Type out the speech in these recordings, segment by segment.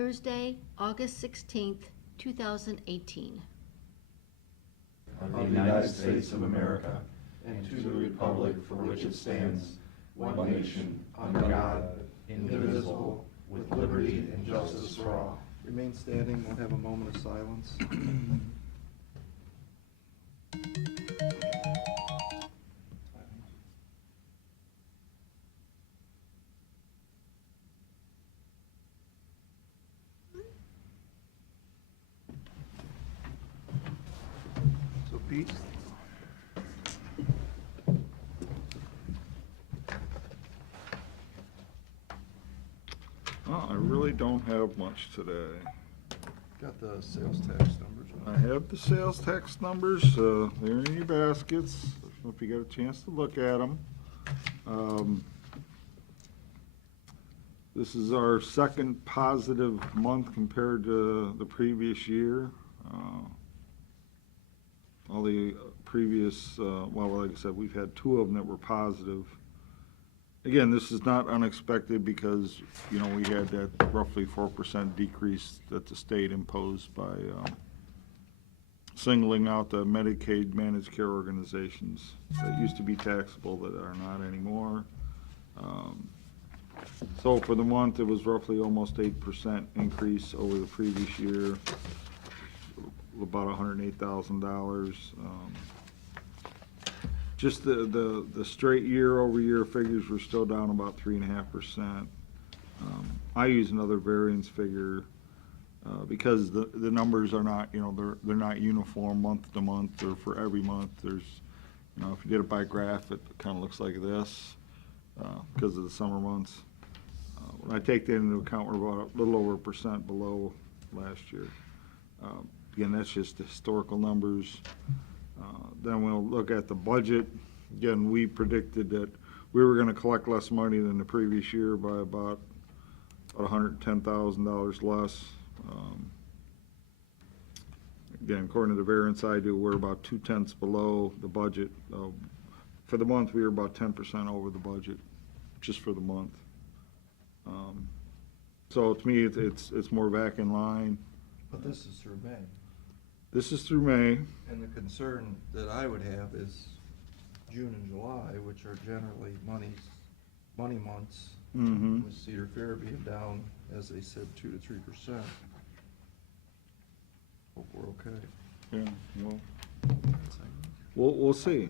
Thursday, August 16th, 2018. Of the United States of America, and to the republic for which it stands, one nation, under God, indivisible, with liberty and justice for all. Remain standing. We'll have a moment of silence. So, Pete? Well, I really don't have much today. Got the sales tax numbers. I have the sales tax numbers, they're in your baskets, if you get a chance to look at them. This is our second positive month compared to the previous year. All the previous, well, like I said, we've had two of them that were positive. Again, this is not unexpected because, you know, we had that roughly 4% decrease that the state imposed by singling out the Medicaid managed care organizations that used to be taxable that are not anymore. So for the month, it was roughly almost 8% increase over the previous year, about $108,000. Just the straight year-over-year figures were still down about 3.5%. I use another variance figure because the numbers are not, you know, they're not uniform month to month or for every month. There's, you know, if you did it by graph, it kind of looks like this because of the summer months. When I take that into account, we're about a little over 1% below last year. Again, that's just the historical numbers. Then we'll look at the budget. Again, we predicted that we were going to collect less money than the previous year by about $110,000 less. Again, according to the variance I do, we're about 2/10 below the budget. For the month, we were about 10% over the budget, just for the month. So to me, it's more back in line. But this is through May. This is through May. And the concern that I would have is June and July, which are generally money months. Mm-hmm. With Cedar Fair being down, as they said, 2 to 3%. Hope we're okay. Yeah, we'll see.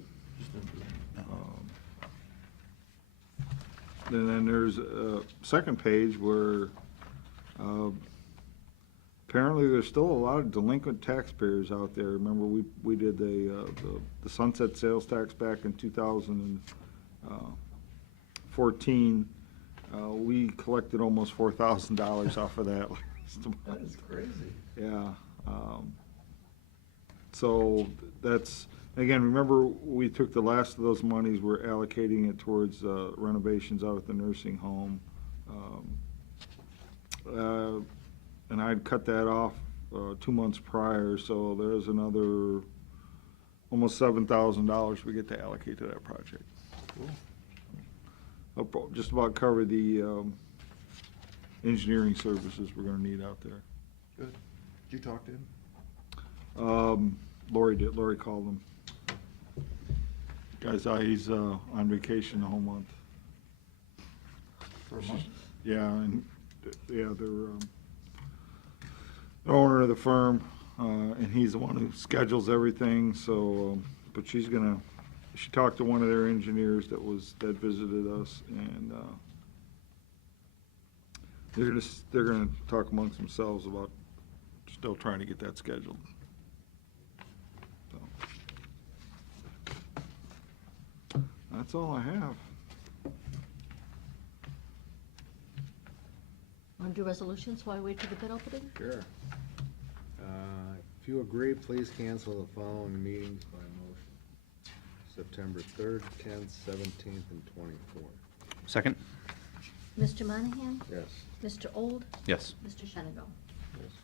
And then there's a second page where apparently there's still a lot of delinquent taxpayers out there. Remember, we did the sunset sales tax back in 2014. We collected almost $4,000 off of that last month. That is crazy. Yeah. So that's, again, remember, we took the last of those monies, we're allocating it towards renovations out at the nursing home. And I'd cut that off 2 months prior, so there's another almost $7,000 we get to allocate to that project. Cool. I'll just about cover the engineering services we're gonna need out there. Good. Did you talk to him? Lori did. Lori called him. Guy's he's on vacation the whole month. For a month? Yeah, and yeah, they're the owner of the firm, and he's the one who schedules everything. So, but she talked to one of their engineers that visited us, and they're gonna talk amongst themselves about still trying to get that scheduled. So, that's all I have. Want to do resolutions while I wait for the bid opening? Sure. If you agree, please cancel the following meetings by motion. September 3rd, 10th, 17th, and 24th. Second? Mr. Monahan? Yes. Mr. Old? Yes. Mr. Shenago? Yes.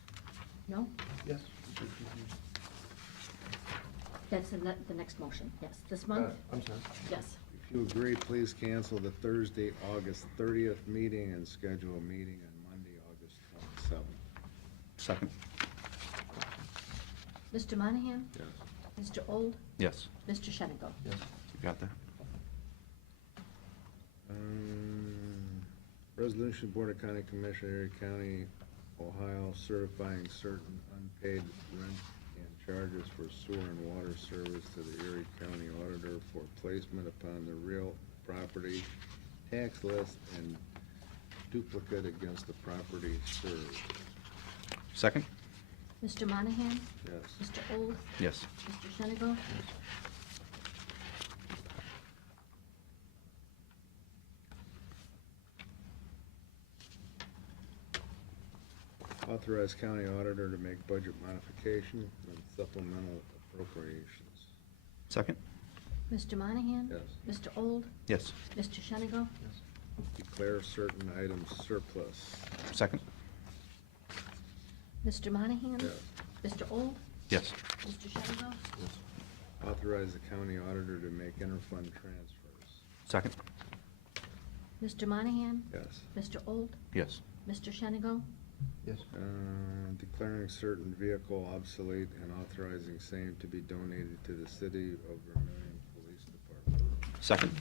No? Yes. That's the next motion, yes. This month? I'm sorry. Yes. If you agree, please cancel the Thursday, August 30th meeting and schedule a meeting on Monday, August 27th. Second. Mr. Monahan? Yes. Mr. Old? Yes. Mr. Shenigo? Yes. You got that? Resolution Board of County Commissioners, Erie County, Ohio, certifying certain unpaid rent and charges for sewer and water service to the Erie County Auditor for placement upon the real property tax list and duplicate against the property served. Second. Mr. Monahan? Yes. Mr. Old? Yes. Mr. Shenigo? Authorize county auditor to make budget modification and supplemental appropriations. Second. Mr. Monahan? Yes. Mr. Old? Yes. Mr. Shenigo? Declare certain items surplus. Second. Mr. Monahan? Yes. Mr. Old? Yes. Mr. Shenigo? Authorize the county auditor to make interfund transfers. Second. Mr. Monahan? Yes. Mr. Old? Yes. Mr. Shenigo? Yes. Declaring certain vehicle obsolete and authorizing same to be donated to the city of Vermillion Police Department. Second.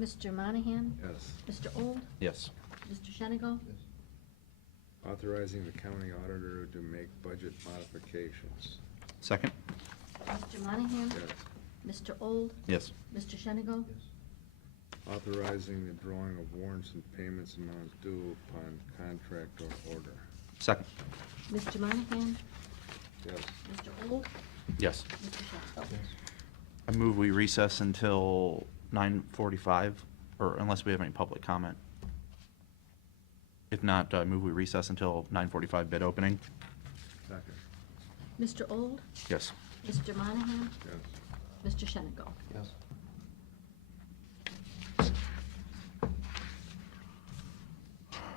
Mr. Monahan? Yes. Mr. Old? Yes. Mr. Shenigo? Authorizing the county auditor to make budget modifications. Second. Mr. Monahan? Yes. Mr. Old? Yes. Mr. Shenigo? Authorizing the drawing of warrants and payments amounts due upon contract or order. Second. Mr. Monahan? Yes. Mr. Old? Yes. Mr. Shenigo? I move we recess until 9:45, or unless we have any public comment. If not, I move we recess until 9:45 bid opening. Second. Mr. Old? Yes. Mr. Monahan? Yes. Mr. Shenigo? Yes.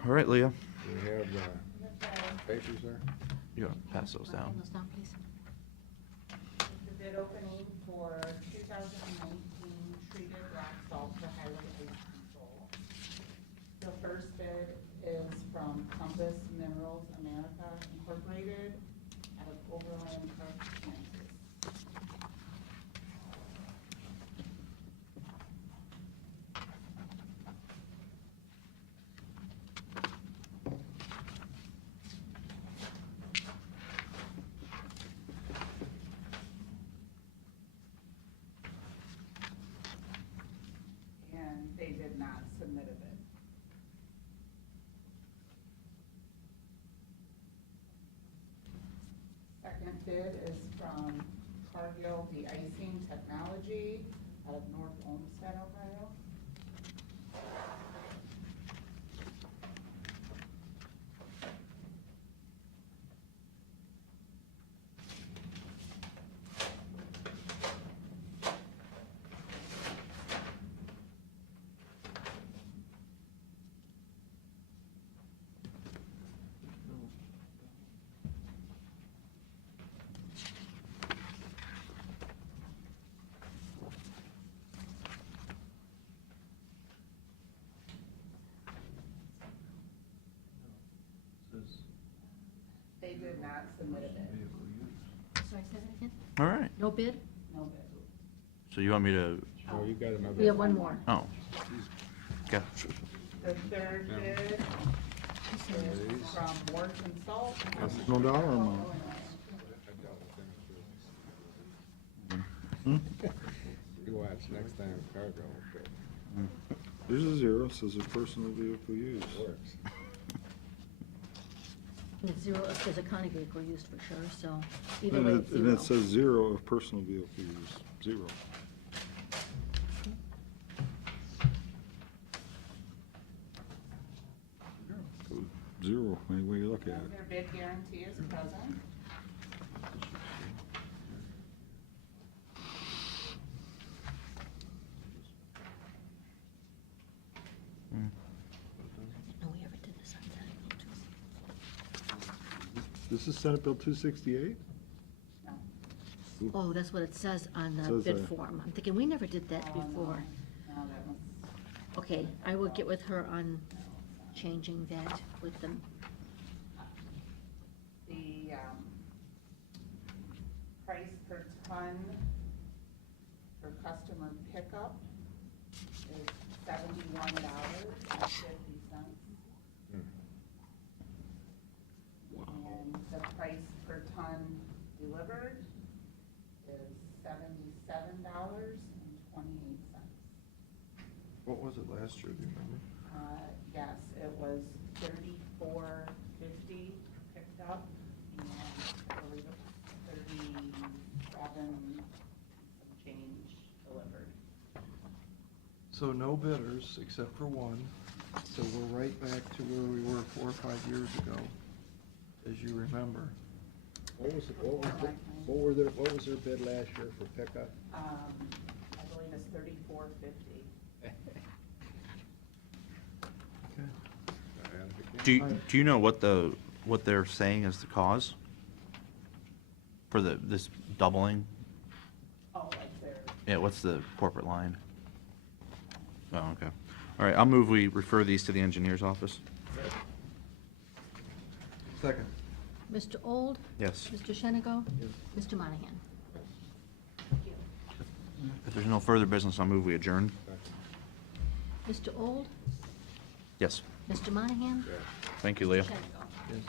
All right, Leah. Do we have papers there? You gotta pass those Hold down. those down, please. The bid opening for 2019 treated rock salt for highway ice control. The first bid is from Compass Minerals America Incorporated out of Overland Park, Kansas. And they did not submit a bid. Second bid is from Cargill De-icing Technology out of North Olmsted, Ohio. They did not submit a bid. Sorry, say that again? All right. No bid? No bid. So you want me to, Oh, you got another? We have one more. oh. Okay. The third bid is from Morton Salt. No dollar amount. You watch next time Cargill will bid. There's a zero, says a personal vehicle use. Works. And it's zero if there's a county vehicle used for sure, so either way, And it's it, and zero. it says zero of personal vehicle use, zero. Zero, any way you look at it. Their bid guarantee is present. No, we ever did this on Senate Bill 260. This is Senate Bill 268? No. Oh, that's what it says on the Says bid that. form. I'm thinking, we never did that Oh, no. before. No, that was, Okay, I will get with her on changing that with them. the The, price per ton for customer pickup is $71.50. And the price per ton delivered is $77.28. What was it last year, do you remember? Yes, it was $34.50 picked up, and I believe it was $37 some change delivered. So no bidders except for one, so we're right back to where we were 4 or 5 years ago, as you remember. What was their bid last year for pickup? I believe it's $34.50. Do you know what they're saying is the cause for this doubling? Oh, like there. Yeah, what's the corporate line? Oh, okay. All right, I'll move we refer these to the engineer's office. Second. Mr. Old? Yes. Mr. Shenigo? Mr. Monahan? If there's no further business, I'll move we adjourn. Mr. Old? Yes. Mr. Monahan? Yeah. Thank you, Leah. Mr. Shenigo? Yes.